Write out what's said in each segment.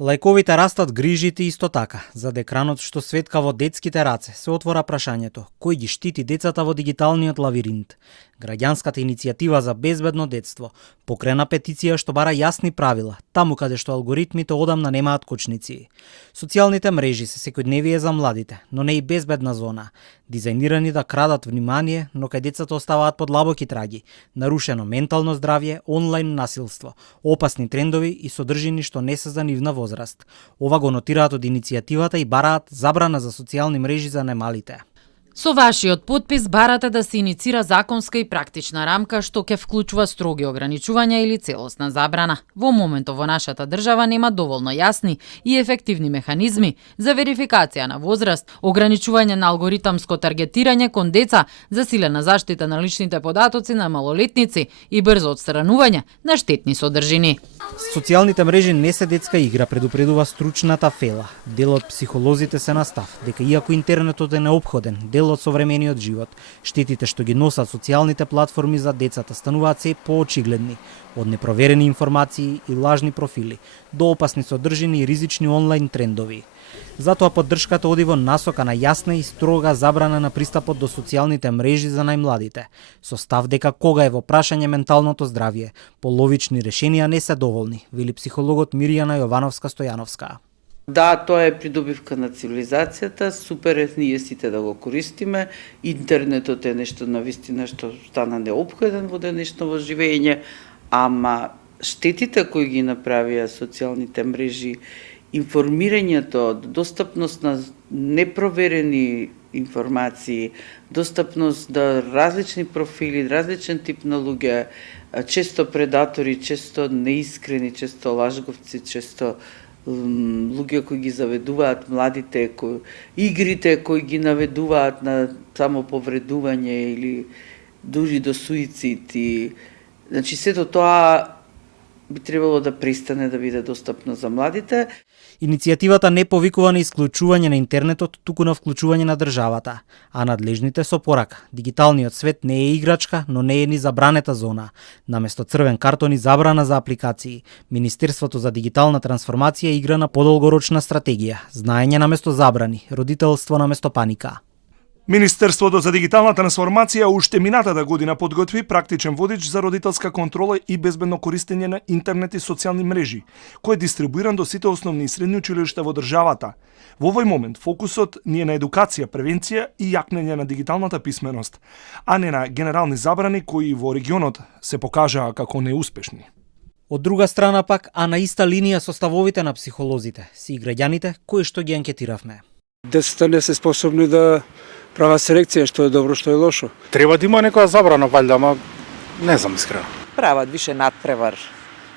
Лајковите растат, грижите исто така. Зад екранот што светка во детските раце се отвора прашањето: кој ги штити децата во дигиталниот лавиринт? Граѓанската иницијатива за безбедно детство покрена петиција што бара јасни правила, таму каде што алгоритмите одамна немаат кочници. Социјалните мрежи се секојдневие за младите, но не и безбедна зона. Дизајнирани да крадат внимание, но кај децата оставаат под лабоки траги, нарушено ментално здравје, онлайн насилство, опасни трендови и содржини што не се за нивна возраст. Ова го нотираат од иницијативата и бараат забрана за социјални мрежи за најмалите. Со вашиот подпис барате да се иницира законска и практична рамка што ќе вклучува строги ограничувања или целосна забрана. Во моментов во нашата држава нема доволно јасни и ефективни механизми за верификација на возраст, ограничување на алгоритамско таргетирање кон деца, засилена заштита на личните податоци на малолетници и брзо отстранување на штетни содржини. Социјалните мрежи не се детска игра, предупредува стручната Фела. Дел од психолозите се на став дека иако интернетот е неопходен дел од современиот живот, штетите што ги носат социјалните платформи за децата стануваат се поочигледни, од непроверени информации и лажни профили до опасни содржини и ризични онлайн трендови. Затоа поддршката оди во насока на јасна и строга забрана на пристапот до социјалните мрежи за најмладите, со став дека кога е во прашање менталното здравје, половични решенија не се доволни, вели психологот Мирјана Јовановска-Стојановска. Да, тоа е придобивка на цивилизацијата, супер е ние сите да го користиме. Интернетот е нешто навистина што стана неопходен во денешното живење, ама штетите кои ги направија социјалните мрежи, информирањето, достапност на непроверени информации, достапност до различни профили, различен тип на луѓе, често предатори, често неискрени, често лажговци, често луѓе кои ги заведуваат младите, игрите кои ги наведуваат на самоповредување или дури до суицид. Значи, сето тоа би требало да престане да биде достапно за младите. Иницијативата не повикува на исклучување на интернетот, туку на вклучување на државата, а надлежните со порака. Дигиталниот свет не е играчка, но не е ни забранета зона. Наместо црвен картон и забрана за апликации, Министерството за дигитална трансформација игра на подолгорочна стратегија, знаење наместо забрани, родителство наместо паника. Министерството за дигитална трансформација уште минатата година подготви практичен водич за родителска контрола и безбедно користење на интернет и социјални мрежи, кој е дистрибуиран до сите основни и средни училишта во државата. Во овој момент фокусот ни е на едукација, превенција и јакнење на дигиталната писменост, а не на генерални забрани кои во регионот се покажаа како неуспешни. Од друга страна пак, а на иста линија со ставовите на психолозите, си и граѓаните кои што ги анкетиравме. Децата не се способни да прават селекција, што е добро, што е лошо. Треба да има некоја забрана, валјда, ама не знам искрено. Прават више надпревар,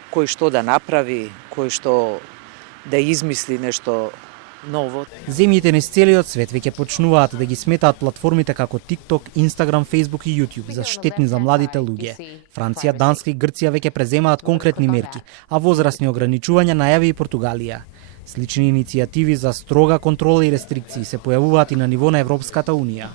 кој што да направи, кој што да измисли нешто ново. Земјите низ целиот свет веќе почнуваат да ги сметаат платформите како TikTok, Instagram, Facebook и YouTube за штетни за младите луѓе. Франција, Данска и Грција веќе преземаат конкретни мерки, а возрастни ограничувања најави и Португалија. Слични иницијативи за строга контрола и рестрикции се појавуваат и на ниво на Европската Унија.